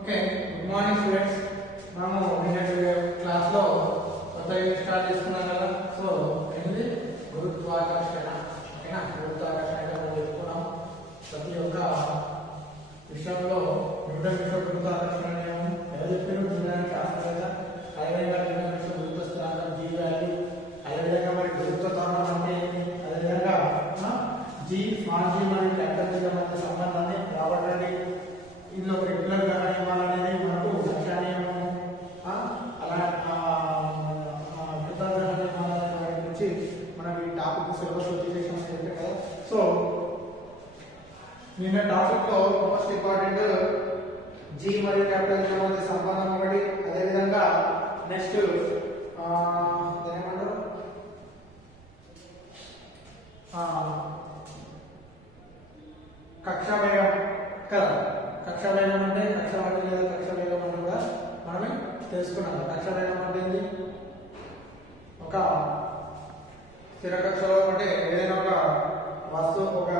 Okay, good morning students. మనము నిన్నటి క్లాస్లో కొత్త యూనిట్ స్టార్ట్ చేసుకున్నాం కదా. సో ఏంటి గురుత్వాకర్షణ. ఓకేనా, గురుత్వాకర్షణ అయితే మనం చెప్పుకున్నాం. ప్రతి ఒక్క విషయంలో న్యూటన్ విషయం గురుత్వాకర్షణ నియమం ఎలా చెప్పారు చూడడానికి శాస్త్రవేత్త. అదేవిధంగా న్యూటన్ విషయం గురుత్వ స్థిరాంకం జీ వాల్యూ, అదేవిధంగా మరి గురుత్వ త్వరణం అంటే ఏంటి, అదేవిధంగా జీ స్మాల్ జీ మరియు క్యాపిటల్ జీ మధ్య సంబంధాన్ని రాబట్టండి. ఇందులో రెగ్యులర్ గ్రహణ నియమాలు అనేది మనకు లక్ష్య నియమము, అలా కృత గ్రహణ నియమాల వాటి నుంచి మనం ఈ టాపిక్ సిలబస్ తీసేసామని చెప్పాం కదా. సో నిన్న టాపిక్ లో మోస్ట్ ఇంపార్టెంట్ జీ మరియు క్యాపిటల్ జీ మధ్య సంబంధం ఒకటి, అదేవిధంగా నెక్స్ట్ ఏమంటారు కక్షా వేగం కదా. కక్షా వేగం అంటే కక్ష అంటే లేదా కక్ష వేగం అని కూడా మనమే తెలుసుకున్నాం. కక్షా వేగం అంటే ఏంటి, ఒక స్థిర కక్షలో అంటే ఏదైనా ఒక వస్తువు, ఒక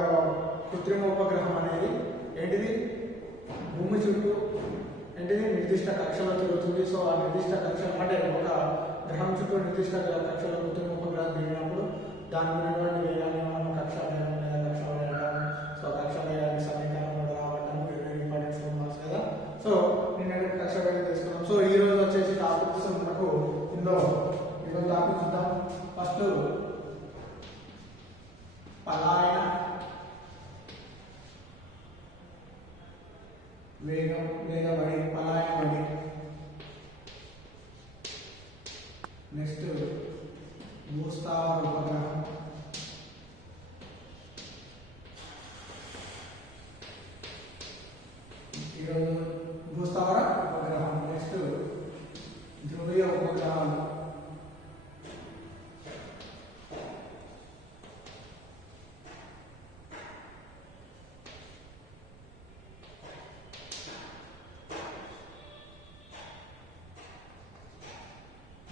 కృత్రిమ ఉపగ్రహం అనేది ఏంటిది భూమి చుట్టూ ఏంటిది నిర్దిష్ట కక్షలో తిరుగుతుంది. సో ఆ నిర్దిష్ట కక్ష అంటే ఒక గ్రహం చుట్టూ నిర్దిష్ట కక్షలో కృత్రిమ ఉపగ్రహం తిరిగినప్పుడు దానికి ఉన్నటువంటి వేగాన్ని మనం కక్షా వేగం లేదా కక్ష వేగం. సో కక్ష వేగాన్ని సమీకరణం రావడం ఇంపార్టెంట్ ఫార్ములాస్ కదా. సో నేను కక్ష వేగం తీసుకున్నాం. సో ఈ రోజు వచ్చేసి టాపిక్స్ మనకు ఇందులో ఈరోజు టాపిక్ చూద్దాం. ఫస్ట్ పలాయన వేగం లేదా వడి, పలాయన వడి. నెక్స్ట్ భూస్థావర ఉపగ్రహం, ఈరోజు భూస్థావర ఉపగ్రహం. నెక్స్ట్ ధ్రువీయ ఉపగ్రహాలు,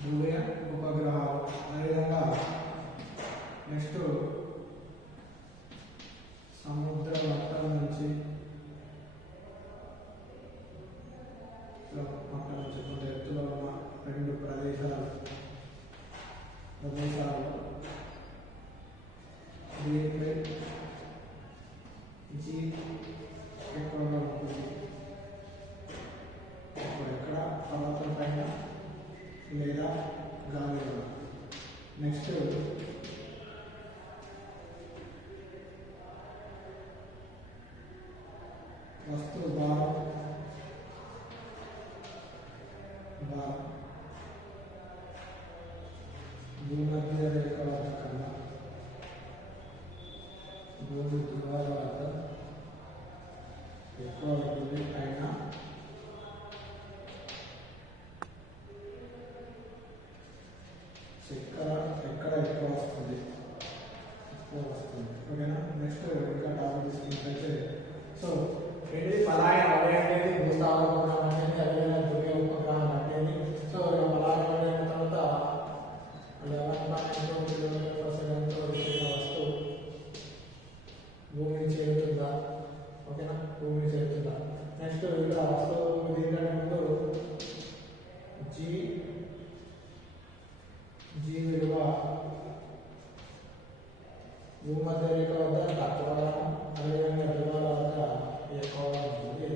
ధ్రువీయ ఉపగ్రహాలు. అదేవిధంగా నెక్స్ట్ సముద్ర మట్టం నుంచి కొంత ఎత్తులో ఉన్న రెండు ప్రదేశాలు దీనిపై జీ ఎక్కువగా ఉంటుంది. ఎక్కడ పర్వతం పైన లేదా గాలిలో. నెక్స్ట్ వస్తువు భారం, భూమధ్య రేఖ వద్ద కన్నా భూమి ధ్రువాల వద్ద ఎక్కువ ఉంటుంది. అయినా ఎక్కడ ఎక్కువ వస్తుంది. ఓకేనా. నెక్స్ట్ ఇంకా టాపిక్ తీసుకున్నట్లయితే సో ఏంటి పలాయన వడి అనేది భూస్థావర ఉపగ్రహం అనేది, అదేవిధంగా ధ్రువీయ ఉపగ్రహం అనేది. సో పలాయన వడి అయిన తర్వాత 11.2 కిలోమీటర్ల వస్తువు భూమిని చేరుతుందా. ఓకేనా, భూమిని చేరుతుందా. నెక్స్ట్ ఇక్కడ వస్తువు దీనికంటే ముందు జీ విలువ భూమధ్య రేఖ వద్ద తక్కువగా, అదేవిధంగా ధ్రువాల వద్ద ఎక్కువగా ఉంటుంది.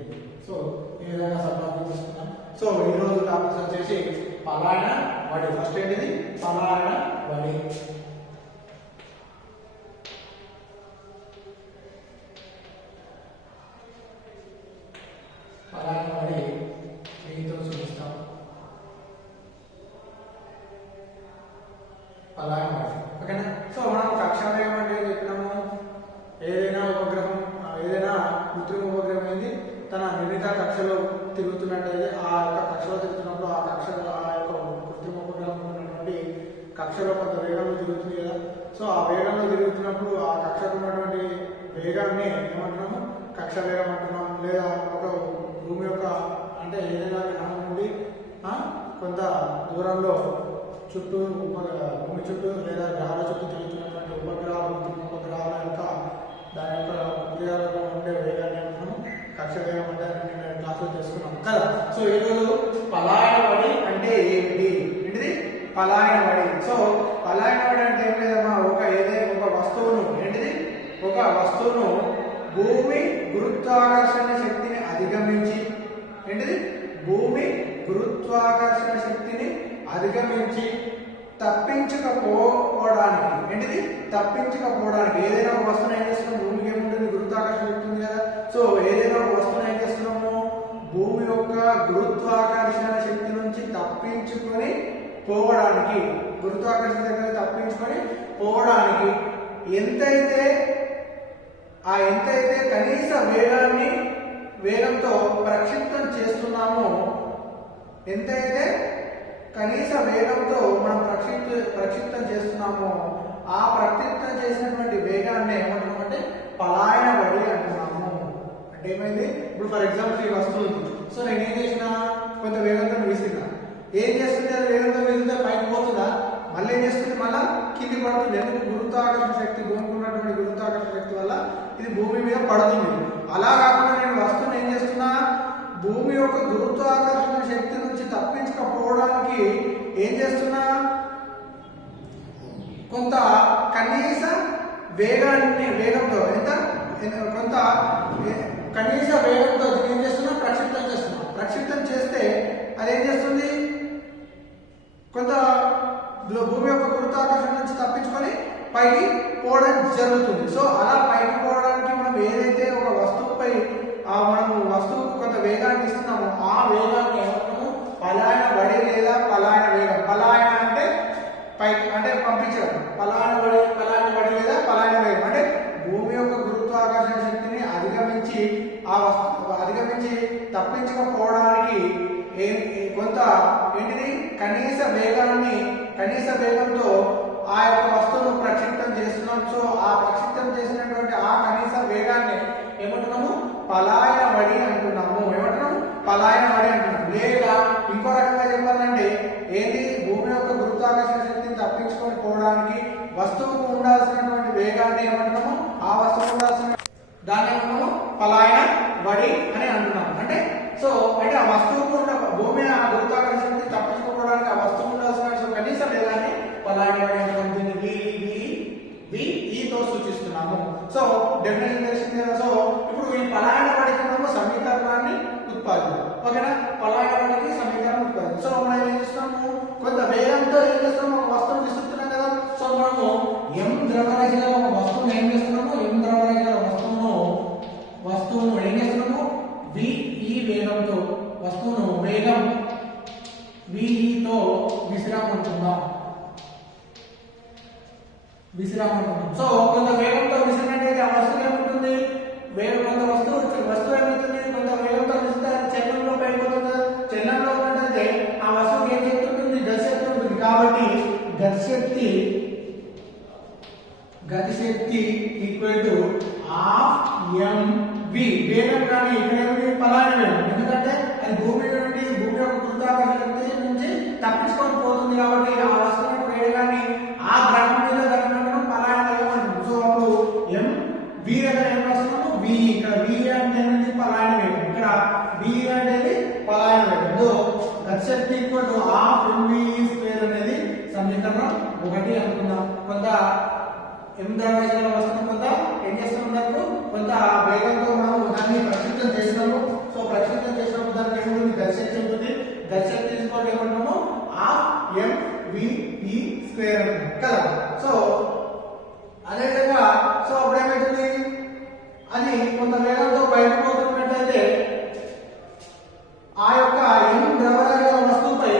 సో ఈ విధంగా సబ్టాపిక్ తీసుకున్నాం. సో ఈరోజు టాపిక్స్ వచ్చేసి పలాయన వడి. ఫస్ట్ ఏంటిది పలాయన వడి. పలాయన వడి దీంతో చూపిస్తాం. పలాయన వడి. ఓకేనా. సో మనం కక్షా వేగం అంటే ఏం చెప్పినాము, ఏదైనా ఉపగ్రహం, ఏదైనా కృత్రిమ ఉపగ్రహం ఏంది తన నిర్ణీత కక్షలో తిరుగుతున్నట్టయితే ఆ యొక్క కక్షలో తిరుగుతున్నప్పుడు ఆ కక్షలో ఆ యొక్క కృత్రిమ ఉపగ్రహం ఉన్నటువంటి కక్షలో కొంత వేగంలో తిరుగుతుంది కదా. సో ఆ వేగంలో తిరుగుతున్నప్పుడు ఆ కక్షకు ఉన్నటువంటి వేగాన్ని ఏమంటున్నాము, కక్ష వేగం అంటున్నాము. లేదా ఒక భూమి యొక్క అంటే ఏదైనా గ్రహం నుండి కొంత దూరంలో చుట్టూ భూమి చుట్టూ లేదా గ్రహాల చుట్టూ తిరుగుతున్నటువంటి ఉపగ్రహాల యొక్క దాని యొక్క ఉపగ్రహాలలో ఉండే వేగాన్ని మనము కక్ష వేగం అంటే క్లాసులో చేసుకున్నాం. కదా. సో ఈరోజు పలాయన బడి అంటే ఏంటిది? పలాయన బడి. సో పలాయన బడి అంటే ఏం లేదమ్మా, ఒక వస్తువును ఒక వస్తువును భూమి గురుత్వాకర్షణ శక్తిని అధిగమించి భూమి గురుత్వాకర్షణ శక్తిని అధిగమించి తప్పించకపోవడానికి తప్పించకపోవడానికి ఏదైనా ఒక వస్తువును ఏం చేస్తున్నాం, భూమికి ఏముంటుంది, గురుత్వాకర్షణ శక్తి ఉంది కదా. సో ఏదైనా ఒక వస్తువును ఏం చేస్తున్నాము, భూమి యొక్క గురుత్వాకర్షణ శక్తి నుంచి తప్పించుకొని పోవడానికి, గురుత్వాకర్షణ దగ్గర తప్పించుకొని పోవడానికి ఎంతైతే కనీస వేగంతో ప్రక్షిప్తం చేస్తున్నామో, ఎంతైతే కనీస వేగంతో మనం ప్రక్షిప్తం చేస్తున్నామో ఆ ప్రక్షిప్తం చేసినటువంటి వేగాన్ని ఏమంటున్నామంటే పలాయన బడి అంటున్నాము. అంటే ఏమైంది, ఇప్పుడు ఫర్ ఎగ్జాంపుల్ ఈ వస్తువు ఉంది. సో నేను ఏం చేసినా, కొంత వేగంతో విసిరినా, ఏం చేస్తుంది, అది వేగంతో విసిరితే పైకి పోతుందా, మళ్ళీ ఏం చేస్తుంది, మళ్ళీ కింది పడుతుంది. ఎందుకు, గురుత్వాకర్షణ శక్తి, భూమికి ఉన్నటువంటి గురుత్వాకర్షణ శక్తి వల్ల ఇది భూమి మీద పడుతుంది. అలా కాకుండా నేను వస్తువుని ఏం చేస్తున్నా, భూమి యొక్క గురుత్వాకర్షణ శక్తి నుంచి తప్పించకపోవడానికి ఏం చేస్తున్నా, కొంత కనీస వేగంతో కొంత కనీస వేగంతో ఏం చేస్తున్నా, ప్రక్షిప్తం చేస్తే అది ఏం చేస్తుంది, కొంత భూమి యొక్క గురుత్వాకర్షణ నుంచి తప్పించుకొని పైకి పోవడం జరుగుతుంది. సో అలా పైకి పోవడానికి మనం ఏదైతే ఒక వస్తువుపై మనము వస్తువుకు కొంత వేగాన్ని ఇస్తున్నామో ఆ వేగాన్ని ఏమంటాము, పలాయన బడి లేదా పలాయన వేగం. పలాయన అంటే పైకి అంటే పంపించడం, పలాయన బడి లేదా పలాయన వేగం అంటే భూమి యొక్క గురుత్వాకర్షణ శక్తిని అధిగమించి తప్పించకపోవడానికి కొంత కనీస వేగంతో ఆ యొక్క వస్తువును ప్రక్షిప్తం చేస్తున్నాం. సో ఆ ప్రక్షిప్తం చేసినటువంటి ఆ కనీస వేగాన్ని ఏమంటున్నాము, పలాయన బడి అంటున్నాము. లేదా ఇంకో రకంగా చెప్పాలంటే ఏది, భూమి యొక్క గురుత్వాకర్షణ శక్తిని తప్పించుకొని పోవడానికి వస్తువుకు ఉండాల్సినటువంటి వేగాన్ని ఏమంటున్నాము, ఆ వస్తువుకు ఉండాల్సిన దాన్ని ఏమంటున్నాము పలాయన బడి అని అంటున్నాము. అంటే ఆ వస్తువుకు ఉన్న భూమి ఆ గురుత్వాకర్షణ శక్తిని తప్పించుకోవడానికి ఆ వస్తువు ఉండాల్సిన కనీస వేగాన్ని పలాయన బడి అంటే తో సూచిస్తున్నాము. సో డెఫినేషన్ తెలిసింది కదా. సో ఇప్పుడు ఈ పలాయన బడికి మనము సమీకరణాన్ని ఉత్పాదిద్దాం. ఓకేనా, పలాయన బడికి సమీకరణం ఉత్పాదిద్దాం. సో మనం ఏం చేస్తున్నాము, కొంత వేగంతో ఏం చేస్తున్నాము, ఒక వస్తువును విసురుతున్నాం కదా. సో మనము m ద్రవ్యరాశి గల ఒక వస్తువును ఏం చేస్తున్నాము, m ద్రవ్యరాశి గల వస్తువును ఏం చేస్తున్నాము, v ఈ వేగంతో వస్తువును వేగం v తో విసిరామంటున్నాం. సో కొంత వేగంతో విసిరినట్టయితే ఆ వస్తువు ఏముంటుంది, కొంత వస్తువు ఏమవుతుంది, కొంత వేగంతో విసిరితే చలనంలో పడిపోతుంది. చలనంలో ఉన్నట్టయితే ఆ వస్తువుకి ఏం శక్తి ఉంటుంది, గతిశక్తి ఉంటుంది. కాబట్టి గతిశక్తి ఈక్వల్ టు హాఫ్ mv. వేగం కానీ ఇక్కడ ఏమిటి, పలాయన వేగం. ఎందుకంటే అది భూమి యొక్క గురుత్వాకర్షణ శక్తి నుంచి తప్పించుకొని పోతుంది. కాబట్టి ఆ వస్తువు వేగాన్ని ఆ గ్రహం మీద పలాయన వేగం అంటారు. సో అప్పుడు mv దగ్గర ఏం రాస్తున్నాము, v. ఇక్కడ v అంటే పలాయన వేగం, ఇక్కడ v అనేది పలాయన వేగం. సో గతిశక్తి ఈక్వల్ టు హాఫ్ mv² అనేది సమీకరణం 1 అనుకుందాం. కొంత m ద్రవ్యరాశి వస్తువు కొంత ఏం చేస్తున్నాము, కొంత వేగంతో మనం దాన్ని ప్రక్షిప్తం చేసినాము. సో ప్రక్షిప్తం చేసినప్పుడు దానికి ఏముంటుంది, గతిశక్తి ఉంటుంది. గతిశక్తి తీసుకోవడం ఏమంటాము, హాఫ్ mv² కదా. సో అదేవిధంగా సో అప్పుడు ఏమవుతుంది, అది కొంత వేగంతో బయటకు పోతున్నట్టయితే ఆ యొక్క m ద్రవ్యరాశి వస్తువుపై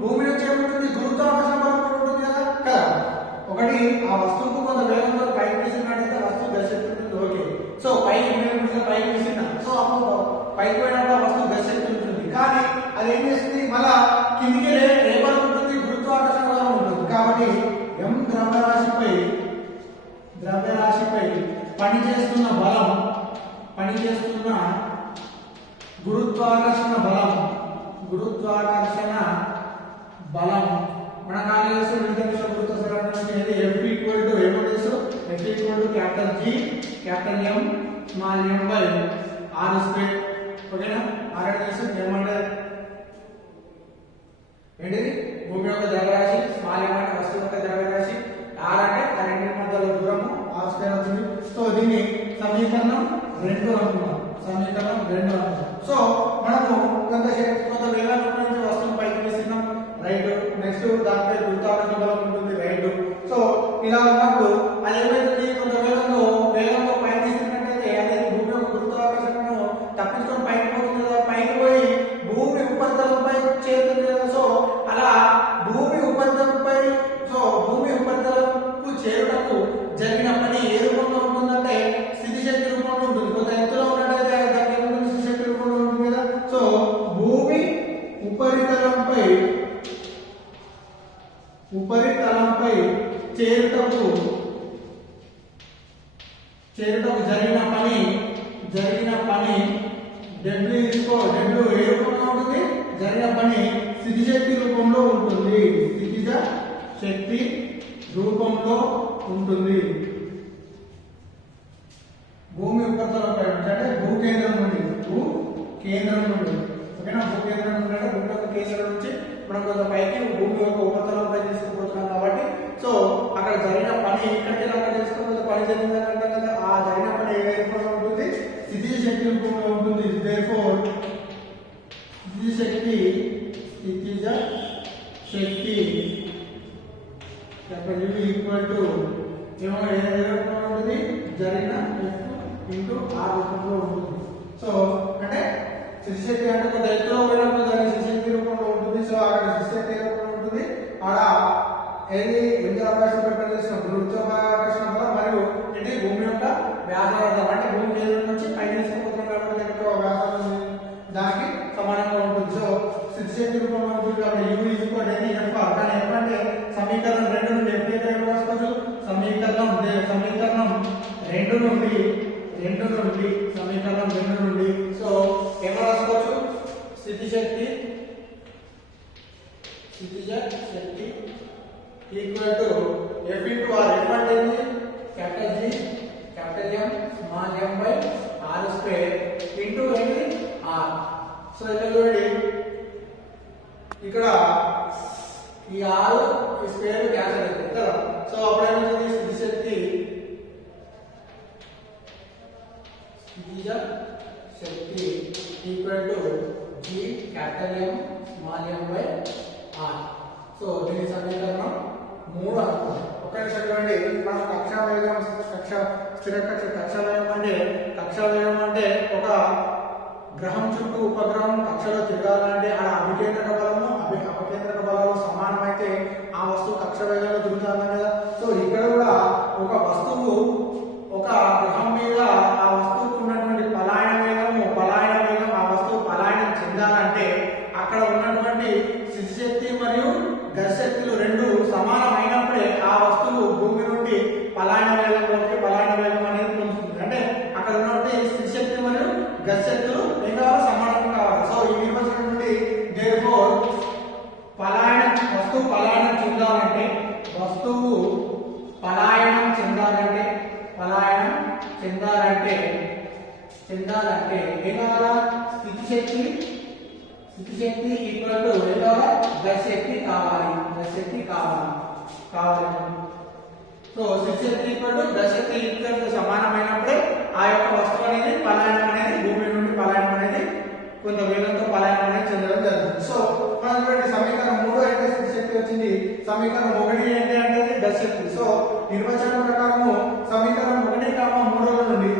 భూమి నుంచి ఏముంటుంది, గురుత్వాకర్షణ బలం ఉంటుంది కదా. ఒకటి ఆ వస్తువుకు కొంత వేగంతో పైకి విసిరినట్టయితే వస్తువు గతిశక్తి ఉంటుంది. ఓకే, సో పైకి విసిరినా, సో అప్పుడు పైకి పోయినప్పుడు ఆ వస్తువు గతిశక్తి ఉంటుంది. కానీ అది ఏం చేస్తుంది, మళ్ళా కిందికి ఏ బలం ఉంటుంది, గురుత్వాకర్షణ బలం ఉంటుంది. కాబట్టి m ద్రవ్యరాశిపై పనిచేస్తున్న గురుత్వాకర్షణ బలం మన కాలేజీ వివిధ గురుత్వాకర్షణ F ఈక్వల్ టు ఏమొచ్చు, F equal to capital G capital M small m by r². ఓకేనా, r అంటే సమీకరణం 2 అంటాం. సో మనము కొంత వేగాన్ని ఉపయోగించి వస్తువును పైకి తీస్తున్నాం, రైట్. నెక్స్ట్ దానిపై గురుత్వాకర్షణ బలం ఉంటుంది, రైట్. సో ఇలా ఉన్నప్పుడు అది ఏమైతుంది, కొంత వేగంతో పైకి తీసినట్టయితే అది భూమి యొక్క గురుత్వాకర్షణను తప్పించుకొని పైకి పోతుంది కదా, పైకి పోయి భూమి ఉపరితలంపై చేరుతుంది కదా. సో అలా భూమి ఉపరితలంపై భూమి ఉపరితలంకు చేరుటకు జరిగిన పని ఏ రూపంలో ఉంటుందంటే స్థితిశక్తి రూపంలో ఉంటుంది. కొంత ఎత్తులో ఉన్నట్టయితే దానికి ఏముంటుంది, స్థితిశక్తి రూపంలో ఉంటుంది కదా. సో భూమి ఉపరితలంపై చేరుటకు జరిగిన పని డబ్ల్యూ ఏ రూపంలో ఉంటుంది, జరిగిన పని స్థితిశక్తి రూపంలో ఉంటుంది. స్థితిజ శక్తి రూపంలో ఉంటుంది. భూమి ఉపరితలంపై అంటే భూకేంద్రం నుండి ఓకేనా, భూకేంద్రం నుండి అంటే భూమి యొక్క కేంద్రం నుంచి మనం కొంత పైకి భూమి యొక్క ఉపరితలంపై తీసుకుపోతున్నాం కాబట్టి సో అక్కడ జరిగిన పని ఇక్కడికి అక్కడ తీసుకుపోతే పని జరిగిందంటే కదా, ఆ జరిగిన పని ఏ రూపంలో ఉంటుంది, స్థితి శక్తి రూపంలో ఉంటుంది. దేర్ఫోర్ స్థితిజ శక్తి ఈక్వల్ టు ఏమో ఏ రూపంలో ఉంటుంది, జరిగిన F ఇంటూ R రూపంలో ఉంటుంది. సో అంటే స్థితిశక్తి అంటే కొంత ఎత్తులో పోయినప్పుడు దాని స్థితిశక్తి రూపంలో ఉంటుంది. సో అక్కడ స్థితిశక్తి ఏ రూపంలో ఉంటుంది, ఆడ ఏది ఎంత అవకాశం పెట్టేసినప్పుడు గురుత్వాకర్షణ బలం మరియు ఇది భూమి యొక్క వ్యాసార్థం అంటే భూమి కేంద్రం నుంచి పైకి తీసుకుపోతున్నాం కాబట్టి వ్యాసార్థం దానికి సమానంగా ఉంటుంది. సో స్థితిశక్తి రూపంలో ఉంటుంది కాబట్టి U ఈక్వల్ టు F. కానీ F అంటే సమీకరణం 2 నుండి F ఏ రాసుకోవచ్చు, సమీకరణం 2 నుండి సో ఏం రాసుకోవచ్చు, స్థితిజ శక్తి equal to F into R. F అంటే ఏంటి, capital G capital M small m by R square into ఏంటి R. సో ఇక్కడ చూడండి, ఇక్కడ ఈ R ఈ స్క్వేర్ క్యాన్సిల్ అవుతుంది కదా. సో అప్పుడు ఏమవుతుంది, స్థితిజ శక్తి equal to G capital M small m by R. So దీని సమీకరణం 3 అనుకుందాం. ఒక నిమిషం చూడండి, మనం కక్షా వేగం అంటే ఒక గ్రహం చుట్టూ ఉపగ్రహం కక్షలో తిరగాలంటే ఆడ అభికేంద్రక బలము అపకేంద్రక బలాలు సమానమైతే ఆ వస్తువు కక్ష వేగంలో తిరుగుతుంది కదా. సో ఇక్కడ కూడా ఒక వస్తువు ఒక గ్రహం మీద ఆ వస్తువుకు ఉన్నటువంటి పలాయన వేగం ఆ వస్తువు పలాయనం చెందాలంటే అక్కడ ఉన్నటువంటి స్థితిశక్తి మరియు గతిశక్తులు రెండు సమానమైనప్పుడే ఆ వస్తువు భూమి నుండి పలాయన వేగం అనేది పొందుతుంది. అంటే అక్కడ ఉన్నటువంటి స్థితిశక్తి మరియు గతిశక్తులు ఇంకా సమానంగా కావాలి. సో ఈ నిర్వచనం నుండి దేర్ఫోర్ వస్తువు పలాయనం చెందాలంటే ఏం కావాలా, స్థితిశక్తి ఈక్వల్ టు ఏం కావాలా, గతిశక్తి కావాలి. సో స్థితిశక్తి ఈక్వల్ టు గతిశక్తి ఈక్వల్ టు సమానమైనప్పుడే ఆ యొక్క వస్తువు అనేది పలాయనం అనేది భూమి నుండి పలాయనం అనేది కొంత వేగంతో పలాయనం అనేది చెందడం జరుగుతుంది. సో మనం చూడండి, సమీకరణం 3 అయితే స్థితిశక్తి వచ్చింది, సమీకరణం 1 ఏంటి అంటే గతిశక్తి. సో నిర్వచనం ప్రకారము సమీకరణం 1, 3 నుండి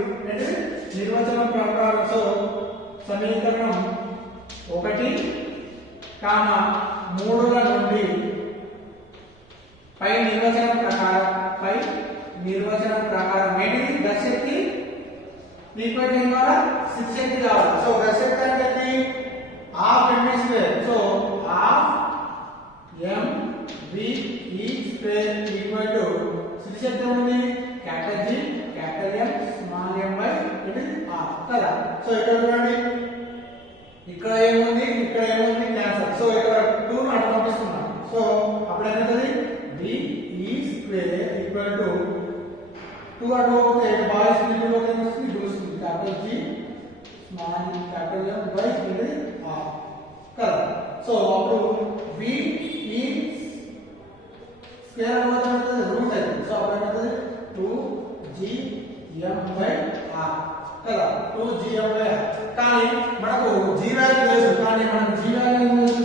నిర్వచనం ప్రకారం సో సమీకరణం 1, 3 నుండి పై నిర్వచనం ప్రకారం ఏంటి, గతిశక్తి ఈక్వల్ టు స్థితిశక్తి కావాలి. సో గతిశక్తి అంటే half mv square. So half mv square equal to స్థితిశక్తి ఉంది capital G capital M small m by R కదా. సో ఇక్కడ చూడండి, ఇక్కడ ఏముంది క్యాన్సల్. సో ఇక్కడ 2 ను అటు పంపిస్తున్నాం. సో అప్పుడు ఏమవుతుంది, v స్క్వేర్ ఈక్వల్ టు 2 అటు పోతే బాయ్స్ కి వస్తుంది చూస్తుంది capital G small capital M by R కదా. సో అప్పుడు v స్క్వేర్ అవుతుంది రూట్ అది. సో అప్పుడు ఏమవుతుంది 2gm బై R కదా 2gm/r. కానీ మనకు g వాల్యూ తెలుసు, కానీ మనకు g వాల్యూ ఏం తెలుసు,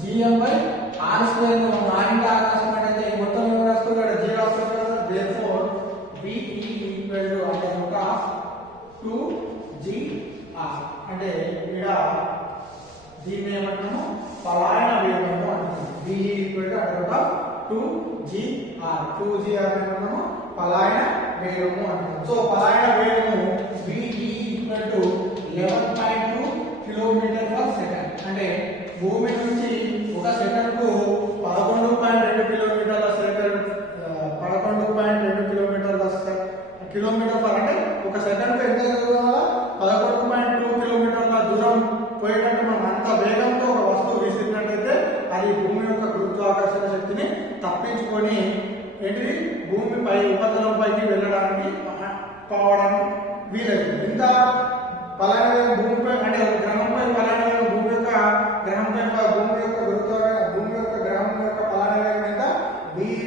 g=gm/r² ను మారింటి ఆకాశం అంటే మొత్తం ఏం రాసుకోవాలి, g రాసుకోవాలి కదా. therefore v అంటే ఒక 2gr అంటే ఇక్కడ దీన్ని ఏమంటాము, పలాయన వేగము అంటాము. v అంటే 2gr 2gr ఏమంటాము, పలాయన వేగము అంటాము. సో పలాయన వేగము v 11.2 km/s. అంటే భూమి నుంచి ఒక సెకండ్కు 11.2 కిలోమీటర్ల సెకండ్ 11.2 కిలోమీటర్ అంటే ఒక సెకండ్కు ఎంత చదవాలా, 11.2 కిలోమీటర్ల దూరం పోయేటట్టు మనం అంత వేగంతో ఒక వస్తువు విసిరినట్టయితే అది భూమి యొక్క గురుత్వాకర్షణ శక్తిని తప్పించుకొని ఏంటిది భూమిపై ఉపరితలంపైకి వెళ్ళడానికి పోవడానికి వీలవుతుంది. ఇంత పలాయన భూమిపై అంటే ఒక గ్రహంపై పలాయన భూమి యొక్క గ్రహంపై భూమి యొక్క భూమి యొక్క గ్రహం యొక్క పలాయన వేగం ఎంత, v =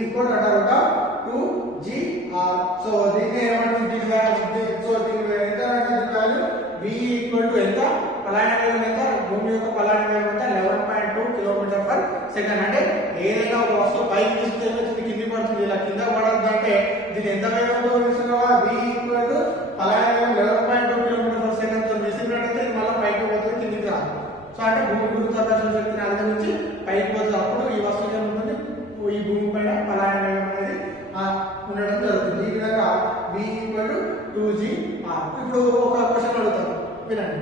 2gr. సో దీన్ని ఏమంటుంది, సో దీని ఎంత అంటే వాల్యూ v ఎంత, పలాయన వేగం ఎంత, భూమి యొక్క పలాయన వేగం ఎంత 11.2 km/s. అంటే ఏదైనా ఒక వస్తువు పైకి విసిరితే కింది పడుతుంది, ఇలా కింద పడద్దంటే దీన్ని ఎంత వేగంతో విసురుగా, v పలాయన వేగం 11.2 km/s తో విసిరినట్టయితే మళ్ళీ పైకి పోతుంది, కిందికి రాదు. సో అంటే భూమి గురుత్వాకర్షణ శక్తిని అధిగమించి పైకి పోతుంది. అప్పుడు ఈ వస్తువు ఏముంటుంది, ఈ భూమి పైన పలాయన వేగం అనేది ఉండడం జరుగుతుంది. ఈ విధంగా v = 2gr. ఇప్పుడు ఒక క్వశ్చన్ అడుగుతాను, వినండి.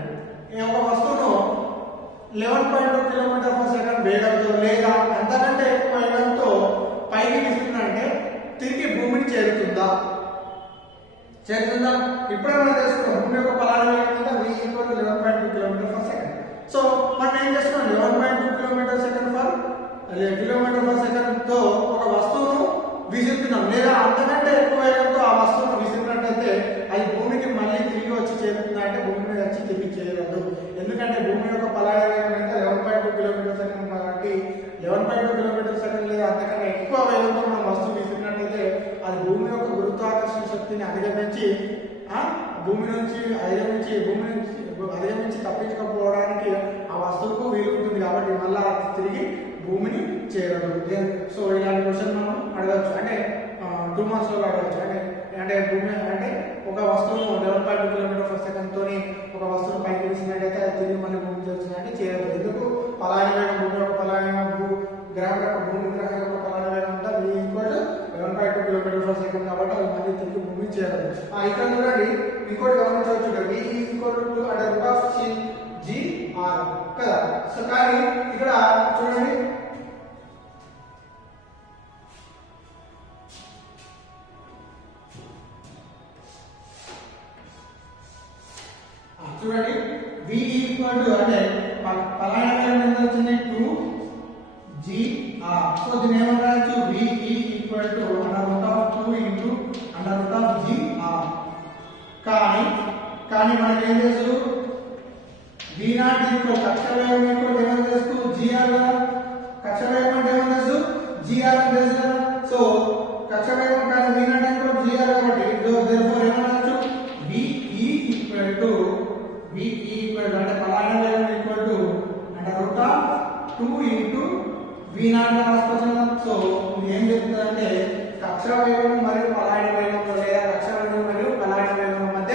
ఒక వస్తువును 11.2 km/s వేగంతో లేదా అంతకంటే ఎక్కువ వేగంతో పైకి విసిరినంటే తిరిగి భూమిని చేరుతుందా? ఇప్పుడే మనం తెలుసుకున్నాం భూమి యొక్క పలాయన వేగం ఎంత, v = 11.2 km/s. సో మనం ఏం చేస్తున్నాం, 11.2 km/s తో ఒక వస్తువును విసురుతున్నాం, లేదా అంతకంటే ఎక్కువ వేగంతో ఆ వస్తువును విసిరినట్టయితే అది భూమికి మళ్ళీ తిరిగి వచ్చి చేరుతుందా అంటే భూమి మీద వచ్చి తిరిగి చేరదు. ఎందుకంటే భూమి యొక్క పలాయన వేగం ఎంత 11.2 km/s కాబట్టి 11.2 km/s లేదా అంతకన్నా ఎక్కువ వేగంతో మనం వస్తువు విసిరినట్టయితే అది భూమి యొక్క గురుత్వాకర్షణ శక్తిని అధిగమించి తప్పించకపోవడానికి ఆ వస్తువుకు వీలు ఉంటుంది. కాబట్టి మళ్ళీ తిరిగి భూమిని చేరదు. సో ఇలాంటి క్వశ్చన్ మనం అడగచ్చు, అంటే 2 మార్క్స్ లో అడగచ్చు. అంటే భూమి అంటే ఒక వస్తువును 11.2 km/s తోని ఒక వస్తువును పైకి విసిరినట్టయితే అది తిరిగి మళ్ళీ భూమి చేరుతుందంటే చేరదు. ఎందుకు, పలాయన వేగం భూమి యొక్క పలాయన గ్రహం యొక్క భూమి గ్రహం యొక్క పలాయన వేగం అంతా v = 11.2 km/s కాబట్టి అది మళ్ళీ తిరిగి భూమి చేరదు. ఇక్కడ చూడండి ఇంకోటి గమనించవచ్చు, v = √gr కదా. సో కానీ ఇక్కడ చూడండి v అంటే పలాయన వేగం ఎంత వచ్చింది 2gr. సో దీన్ని ఏమని రాయొచ్చు, v = √2 √gr. కానీ మనకి ఏం తెలుసు, v0 కక్ష వేగం ఏమని తెలుసు, gr. కక్ష వేగం అంటే ఏమని తెలుసు, gr అని తెలుసు కదా. సో కక్ష వేగం కానీ v0 gr కాబట్టి therefore ఏమని రాయొచ్చు, v అంటే పలాయన వేగం √2 v0 రాసుకోవచ్చు. సో ఇది ఏం చెప్తుందంటే కక్ష వేగం మరియు పలాయన వేగం లేదా కక్ష వేగం మరియు పలాయన వేగం మధ్య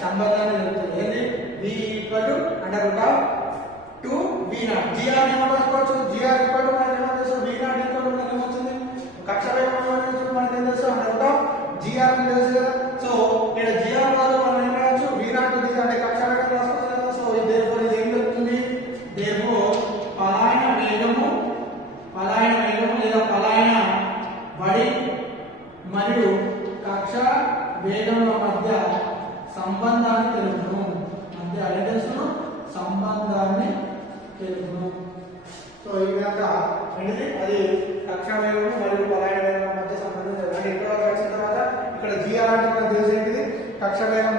సంబంధాన్ని చెప్తుంది. ఏంటి, v √2 v0. gr ఏమో రాసుకోవచ్చు, gr మనకి ఏమో తెలుసు, v0 మనకి ఏమొచ్చింది, కక్ష వేగం మనకి ఏం తెలుసు, √gr అని తెలుసు కదా. సో ఇక్కడ gr ద్వారా మనం ఏం రాయొచ్చు, v0 అంటే కక్ష వేగం రాసుకోవచ్చు కదా. సో ఇది ఏం చెప్తుంది, పలాయన వేగము లేదా పలాయన బడి మరియు కక్ష వేగముల మధ్య సంబంధాన్ని తెలుపును. సో ఈ విధంగా అది కక్ష వేగము మరియు పలాయన వేగం మధ్య సంబంధం తెలుసు. ఇక్కడ వచ్చిన తర్వాత ఇక్కడ gr అంటే మనకు తెలిసి ఏంటిది, కక్ష వేగం